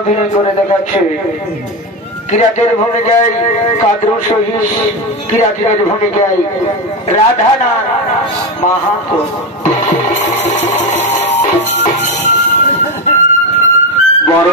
অভিনয় করে দেখাচ্ছে কিরাতের ভূমিকায় কাদরু সহিস, কিরাতের ভূমিকায় রাধানা মাহাতো। বড়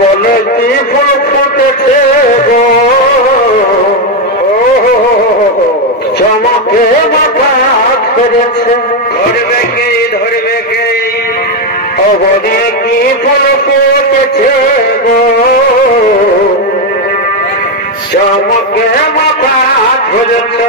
বলে কি ফুল ফুটেছে গো চমকে মাথা করেছে ধরবে কে বলে কি ফুল ফুটেছে গো চমকে মাথা ধরেছে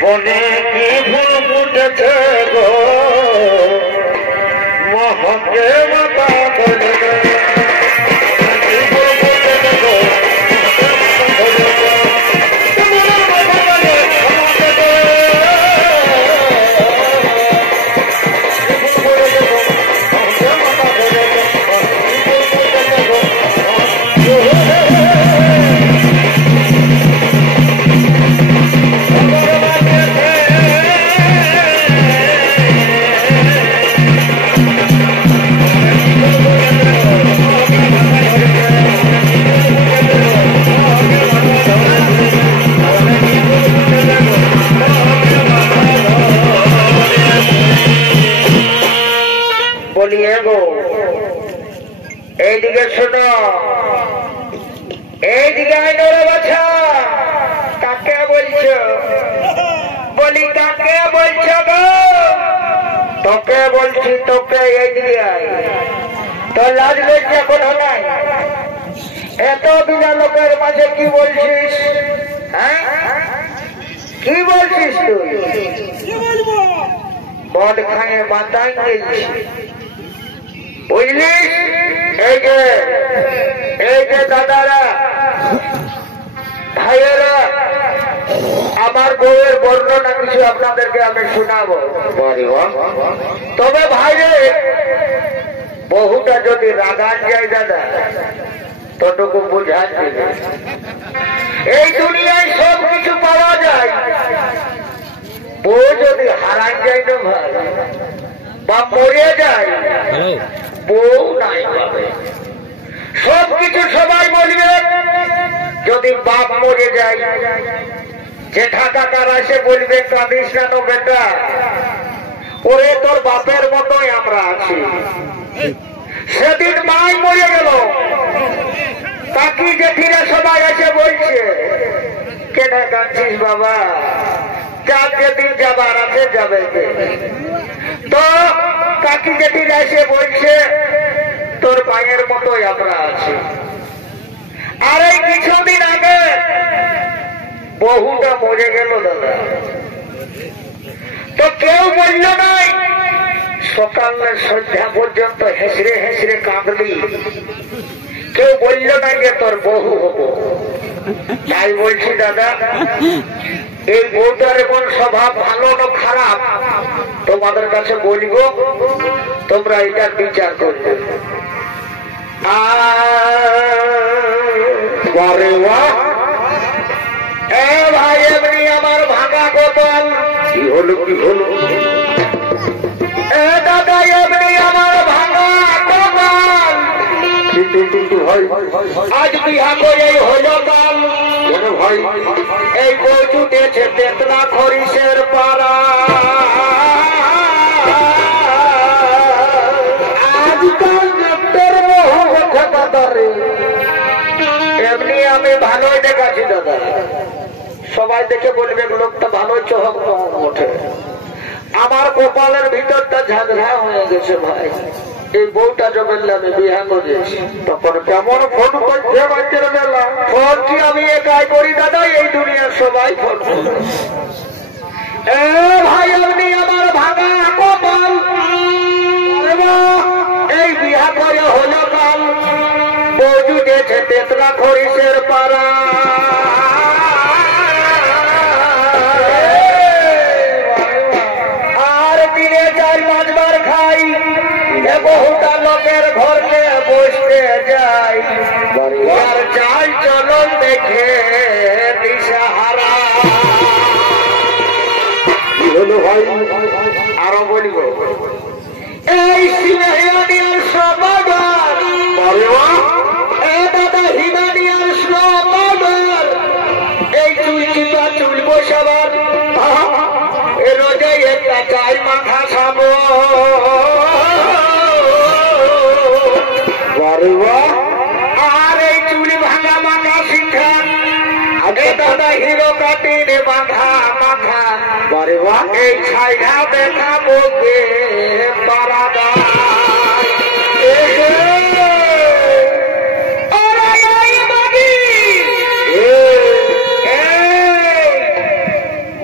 বনে কি ফুল ফুটেছে গো মহকে মাতা বলে এইদিকে শোনো এইদিকে আইনরে বাছা কাকে বলছো বলি কাকে বলছো গো তোকে বলছি তোকে এইদিকে আয় তোর লাজ লজ্জা কোনো নাই এত বিনা লোকের মাঝে কি বলছিস হ্যাঁ কি বলছিস তুই মদ খায়ে মাতাই গেছিস বুঝলিস এই যে দাদারা ভাইয়েরা আমার বউয়ের বর্ণনা কিছু আপনাদেরকে আমি শোনাবো তবে ভাইরে বহুটা যদি রাগান যায় দাদা ততটুকু বুঝান দিবে এই দুনিয়ায় সব কিছু পাওয়া যায় বউ যদি হারান যায় না ভাই বা মরে যায় বউ নাই পাবে সবকিছু সবাই বলবে যদি বাপ মরে যায় জেঠা কাকার এসে বলবে কাঁদিস কেন বেটা ওরে তোর বাপের মতোই আমরা আছি সেদিন মাই মরে গেল কাকি জেঠিরা সবাই এসে বলছে কেন কাঁদছিস বাবা চার যেদিন যাবার আছে যাবে তো কাকি জেঠিরা এসে বলছে তোর ভাইয়ের মতোই আমরা আছি আর এই কিছুদিন আগে বহুটা মরে গেল দাদা তো কেউ বলল নাই সকালে সন্ধ্যা পর্যন্ত হেসড়ে হেসড়ে কাঁদলি কেউ বলল নাই যে তোর বহু হবো তাই বলছি দাদা এই বউটার কোন স্বভাব ভালো না খারাপ তোমাদের কাছে বলবো তোমরা এটার বিচার করবে ভাই এমনি আমার ভাঙা কপাল কি হলো দাদা এমনি আমার ভাঙা কপাল আজ বিহা করে হলো কাল ভাই এই বউ জুটেছে তেতলা খরিসের পাড়া আজকাল এমনি আমি ভালোই দেখাচ্ছি দাদা সবাই দেখে বলবে লোকটা ভালোই চহক ওঠে আমার কপালের ভিতরটা ঝাঁঝরা হয়ে গেছে ভাই এই বউটা যখন আমি বিয়া করেছি তখন কেমন ফোন করছে বাচ্চার বেলা ফোন কি আমি একাই করি দাদা এই দুনিয়ার সবাই ফোন করে ভাই এমনি আমার ভাঙা কপাল এই বিয়া করে হলো কাল বউ জুটেছে তেতলা খরিসের পাড়া আর দিনে 4-5 বার খাই বহুটা লোকের ঘরে বসতে যাই আর যাই চলন দেখে দিশাহারা। কি হলো ভাই? আরো বলিব এই সিনেহানিয়ার সমাদার দাদা হিমানিয়ার সমাদার এই চুলচিতা চুল বসাবার রোজে একটা চাই মাথা সাব আর এই চুলি ভাঙা মাথা শিখা আগে দাদা হিরো কাটিনে বাঁধা মাথা এই ছাইটা দেখাবো গে পারাদা।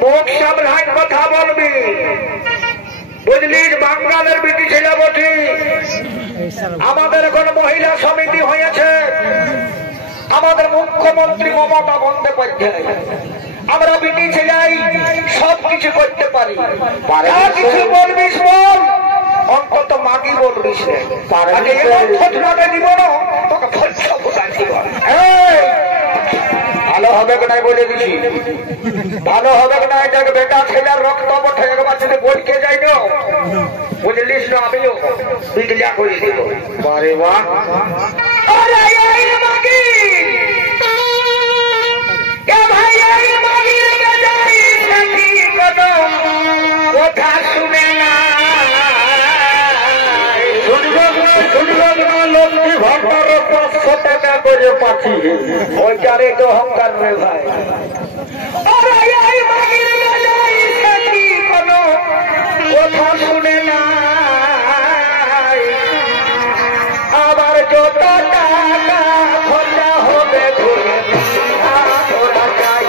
মুখ সাবধান কথা বলবি বুঝলিস? বাঙালের বিটি ছেলে বটি আমাদের এখন মহিলা সমিতি হয়েছে। আমাদের মুখ্যমন্ত্রী মমতা বন্দ্যোপাধ্যায় আমরা বিটি ছেলাই সবকিছু করতে পারি। কিছু বলবিস বল, অন্তত মাগি বলবিস ঘটনাটা দিব না তোকে ভালো হবে নাই বলে দিছি। ভালো হবে না দেখ বেটা ছেলের রক্ত বটে একবার যদি বলকে যাই না বুঝলিস না আমিও বিজলিয়া করে দিব। বারে বাহ কথা শুনে না লক্ষ্মী ভান্ডার 500 টাকা করে পাচ্ছি ওইটার একটু অহংকার রে ভাই। কথা শুনে না আবার যত টাকা খরচা হবে ঘুরে ওরা চাই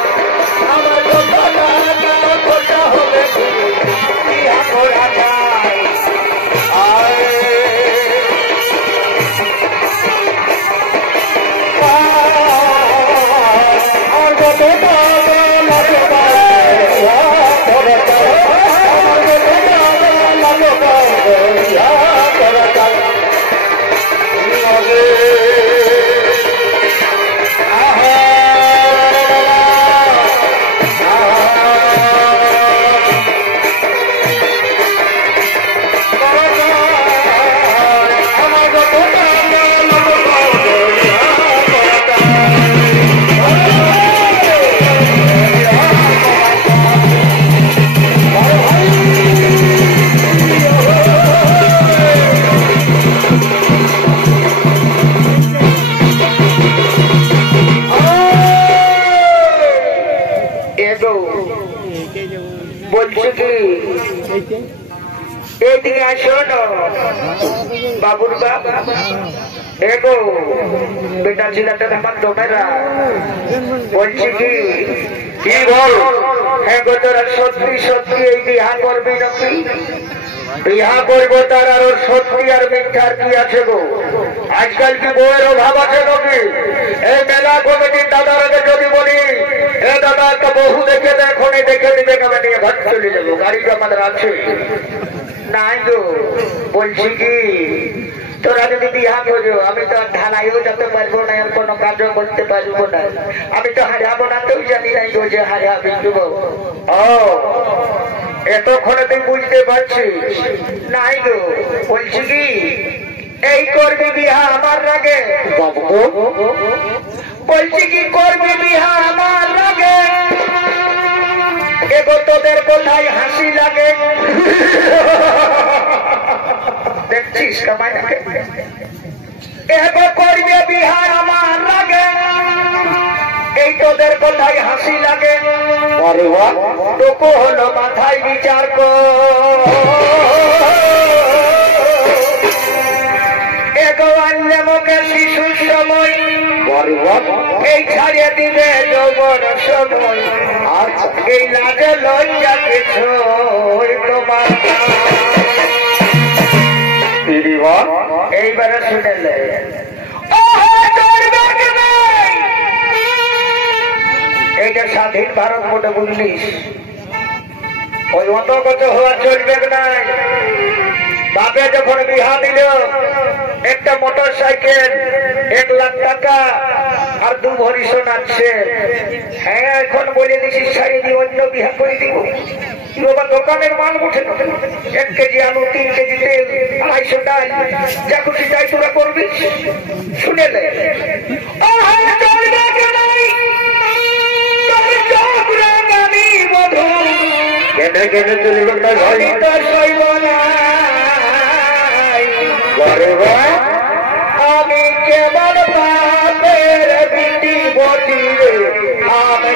আমার যত টাকা খরচা হবে ওরা চাই। এইদিকে আসো না বাবুর বাপ এগো বেটা ছিলাটা আমার দোমেরা বলছি কি বল? হ্যাঁ গো তোরা সত্যি সত্যি এই বিহা করবি নাকি? বিহা করবো তার আরো সত্যি আর মিথ্যার কি আছে গো? আজকাল কি বউয়ের অভাব আছে নাকি? এই মেলা কমিটির দাদারাকে যদি বলি এ দাদা একটা বহু দেখে দেখো দেখে দিবে আমি নিয়ে ঘর চলে যাবো, গাড়িটা আমাদের আছে নাই গো। বলছি কি তোরা যদি বিহা করো আমি তো ঢালাইও যেতে পারবো না, আর কোনো কাজও করতে পারবো না। আমি তো হারাবো না তো জানি নাই গো যে হারাবি দেবো। ও এতক্ষণে তুই বুঝতে পারছিস নাই গো? বলছি কি এই করবি বিহা আমার লাগে? বলছি কি করবি বিহা আমার লাগে? এগো তোদের কোথায় হাসি লাগে? দেখছিস কামাইনাকে? এগো করবে বিহা আমার লাগে এই তোদের কোথায় হাসি লাগে? তোকে হলো মাথায় বিচার কর এগো আনলে মুখে শিশুর সময় এই ছাড়িয়ে দিবে যৌবন সময় এই লাজে লজ্জা কিছু তোমার। এইবারে শুনেলে এইটা স্বাধীন ভারত মোটে বুঝলিস? ওই অন্তর্গত হওয়া চলবে নাই। বাপে যখন বিহা দিল একটা মোটর সাইকেল 1 লাখ টাকা আর 2 ভরি সোনাচ্ছে। হ্যাঁ এখন বলে দিছিস ছাড়িয়ে দিয়ে অন্য বিহা করে দিব। বাবা দোকানের মাল উঠে 1 কেজি আলু 3 কেজি তেল 250 ডাল যা খুশি তাই তোরা করবি। শুনে নে আমি কেবল বাপের বিটি বটি আমি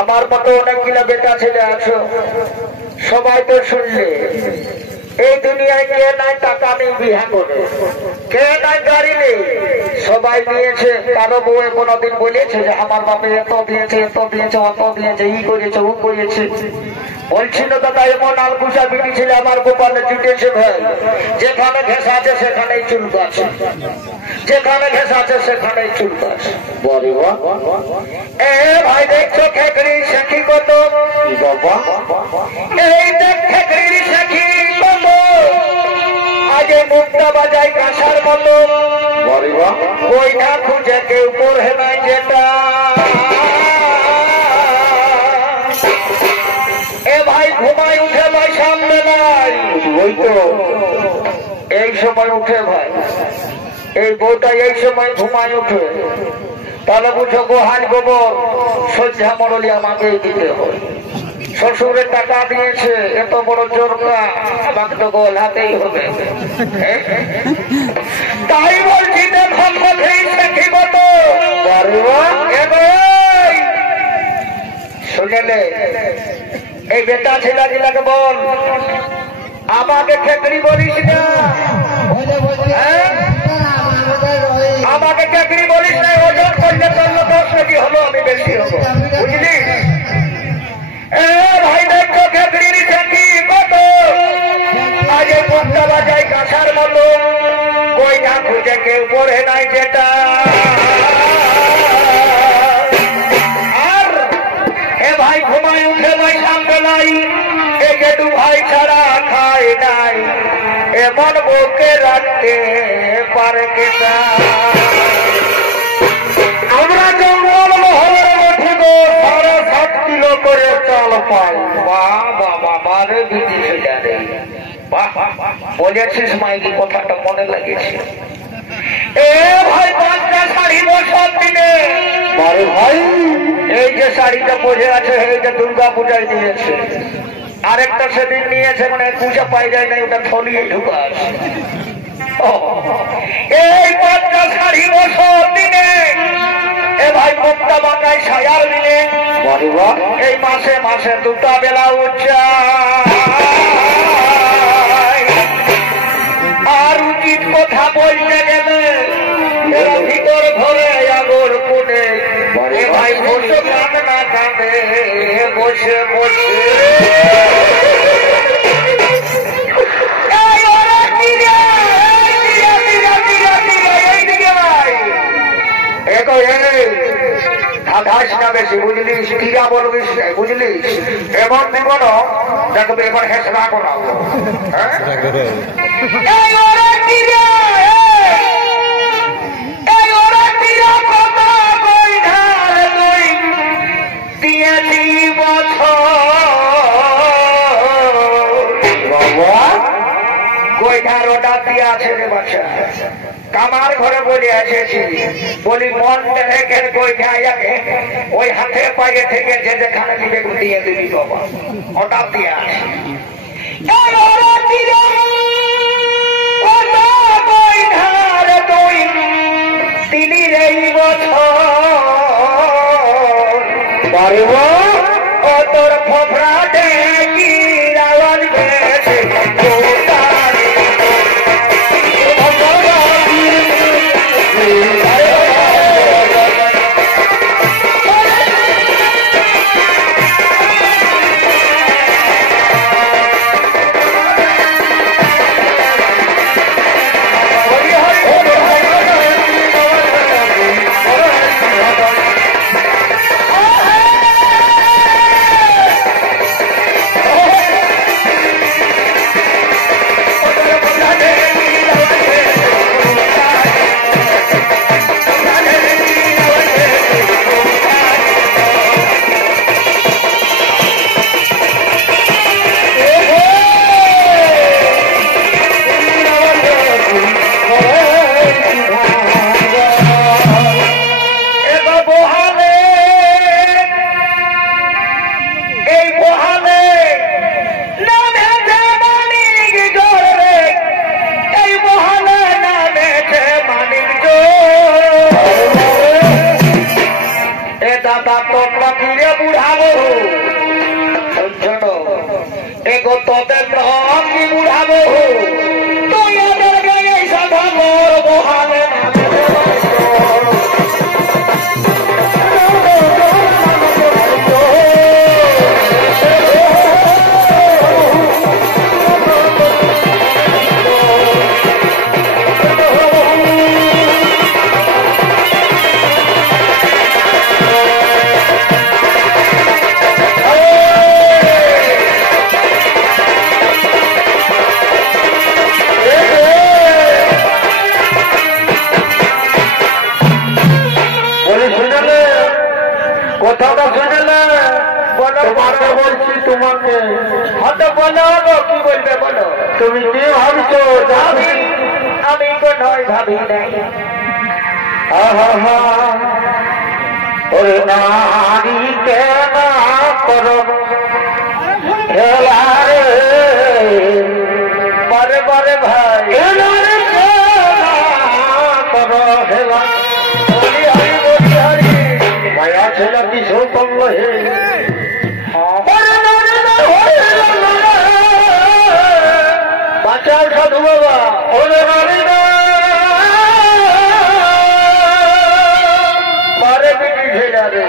আমার মতো অনেকগুলো বেটা ছেলে আছো, সবাই তো শুনলে এই দুনিয়ায় কে নাই টাকা নেই বিহা করে, কে নাই গাড়ি নেই, সবাই নিয়েছে। কারো বউয়ে কোনোদিন বলেছে যে আমার বাপে এত দিয়েছে অত দিয়েছে ই করেছে ও করেছে। বলছিল দাদা এমন আলকুষা বিটি ছিল আমার গোপালে জুটেছে ভাই, যেখানে ঘেঁষা আছে সেখানেই চুল গাছ, যেখানে ঘেঁষা আছে সেখানেই চুল গাছ। এ ভাই দেখছো খেকড়ি শেখি কত, এই দেখ খেকড়ির শেখি কত, আগে মুক্তা বাজাই কাঁসার মতো, ওই না খুঁজে কেউ পড়ে নাই যেটা। এ ভাই ঘুমাই উঠে ভাই সামনে নাই, ওই তো এই সময় উঠে ভাই, এই বউটা এই সময় ঘুমাই উঠে, তাহলে বুঝো গোহাল গোবর সজ্জা মরলি আমাকে দিতে হয়। শ্বশুরের টাকা দিয়েছে এত বড় জোরকা, আমাকে তো গোল হাতেই হবে। তাই বলছি দেখুন শুনেলে এই বেটা ছেলে গুলাকে বল আমাকে খেকড়ি বলিস না, আমাকে চাকরি বলিস না, ওজন করলে তোর 10 কেজি হলো আমি বেশি হবো, বুঝলি? এ ভাই দেখো খেকড়ির চাকরি কত, আগে মুক্তা বাজাই কাঁসার মতো, ওই না খুঁজে কেউ পড়ে নাই যেটা। আর এ ভাই ঘুমাই উঠে ভাই সামনে নাই, এ গেটু ভাই ছাড়া খায় নাই, এমন বউকে রাখতে পারে কেনা। আমরা জঙ্গল মহলের মধ্যে 7.5 কিলো করে চাল পাই। বাবা মারে বিধি সেটা নেই, বলেছিস মাইকি কথাটা মনে লাগিয়েছে। এ ভাই 5টা শাড়ি বছর দিনে, ভাই এই যে শাড়িটা পরে আছে এইটা দুর্গা পূজায় দিয়েছে, আরেকটা সেদিন নিয়েছে মানে পূজা পাই যায় না, ওটা থলিয়ে ঢুকা আছে। এই 5টা শাড়ি বছর দিনে এ ভাই মুক্তা বাঁকায় সায়ার মিলে, এই মাসে মাসে 2টা বেলা উচ্চা। আর উচিত কথা বলতে গেলে এরা ভিতর ঘরে আগর কোণে, এ ভাই বসে কাঁদনা কাঁদে বসে বসে। ঘাস না বেশি বুঝলিস, ক্রিয়া বলবিস বুঝলিস, এমন জীবন দেখবে এবার হেসরা করাবো। দিয়েছি বছর গোইঠার অর্ডার দিয়ে আছে রে বাচ্চা কামার ঘরে বলে এসেছি বলি মন দেখে গোইঠা ওই হাতে পায়ে থেকে যে যেখানে দিবে দিয়ে দিবি বাবা অর্ডার দিয়ে আছে দিলির এই বছর ও তোর ফোফরা দেখি রাওয়াজ পেয়েছে তোদের নাম কি বুড়াবো তুই ওদের গায়ে সাধা মোর বহালে কথাটা শুনলে বলো তোমাকে বলছি তোমাকে হয়তো বলো কি বলবে বলো তুমি কি ভাবছো আমি তো নয় ভাবি নাই ওরে নারীকে না করো খেলা রে বরে বরে ভাই করো খেলা মায়া ছেলে কি সৌতল্য হে বাঁচাও সাধু বাবা ওরে মারে পিটি ছেড়া রে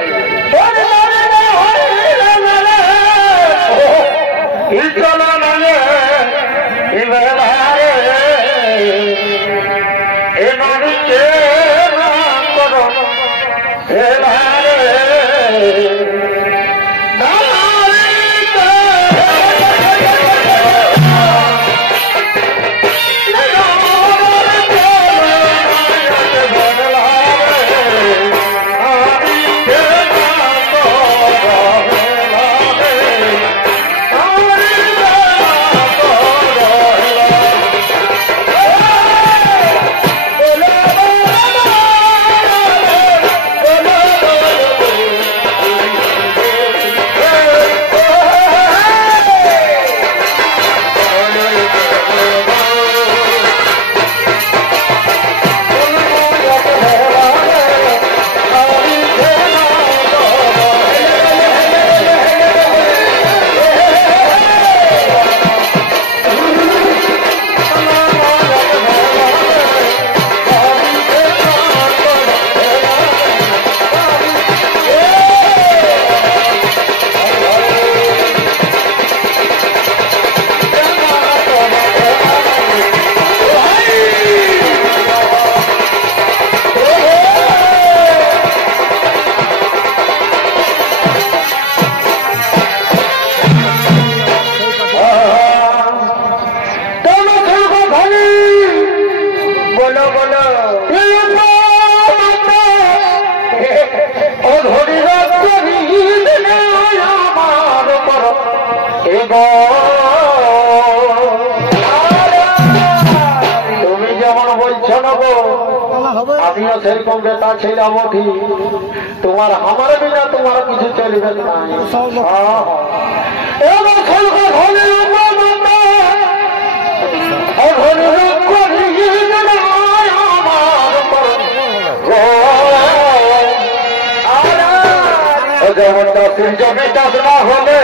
ছিল সেরকম বেতা ছিল মঠি তোমার আমার বিনা তোমার কিছু চলবে না যেমন দাসির জমি চাষ না হলে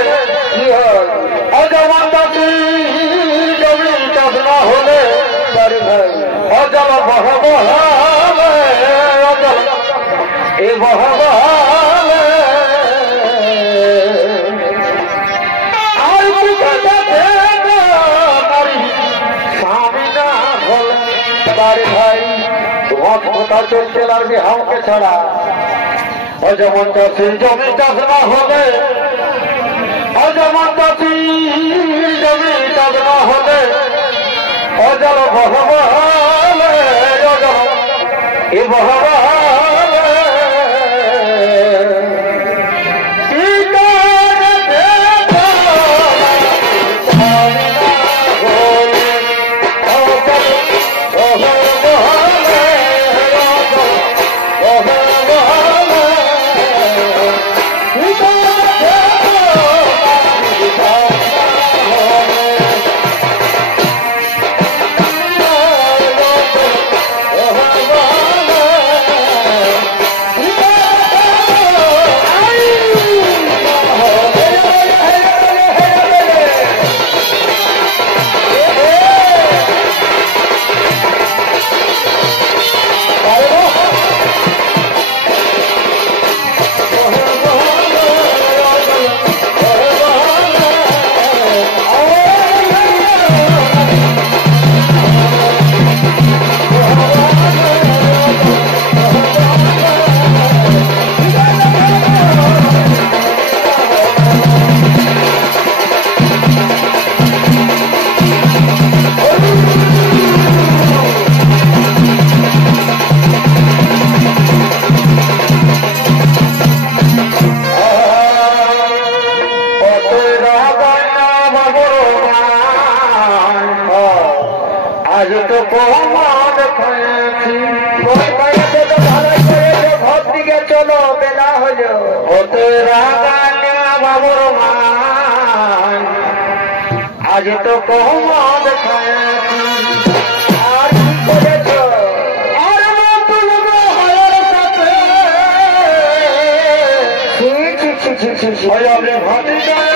কি হয় যেমন দাসির জমি চাষ না হলে অজল বহবহালে অজল এ বহবহালে আর স্বামী না হল তার ভাই তোমার কথা চলছে আর বিহাওকে ছাড়া যেমন চাষির জমি চাষ না হবে যেমন চাষির জমি চাষ না হবে অজল বহবহালে অজল এ বহবহালে আজ তো প্রমাণ পেয়েছি ঘর দিকে চলো বেলা হলো ওতে বাবুর মান আজ তো প্রমাণ পেয়েছি আর কি করেছ আর নতুন বউয়ের সাথে ভাটিকা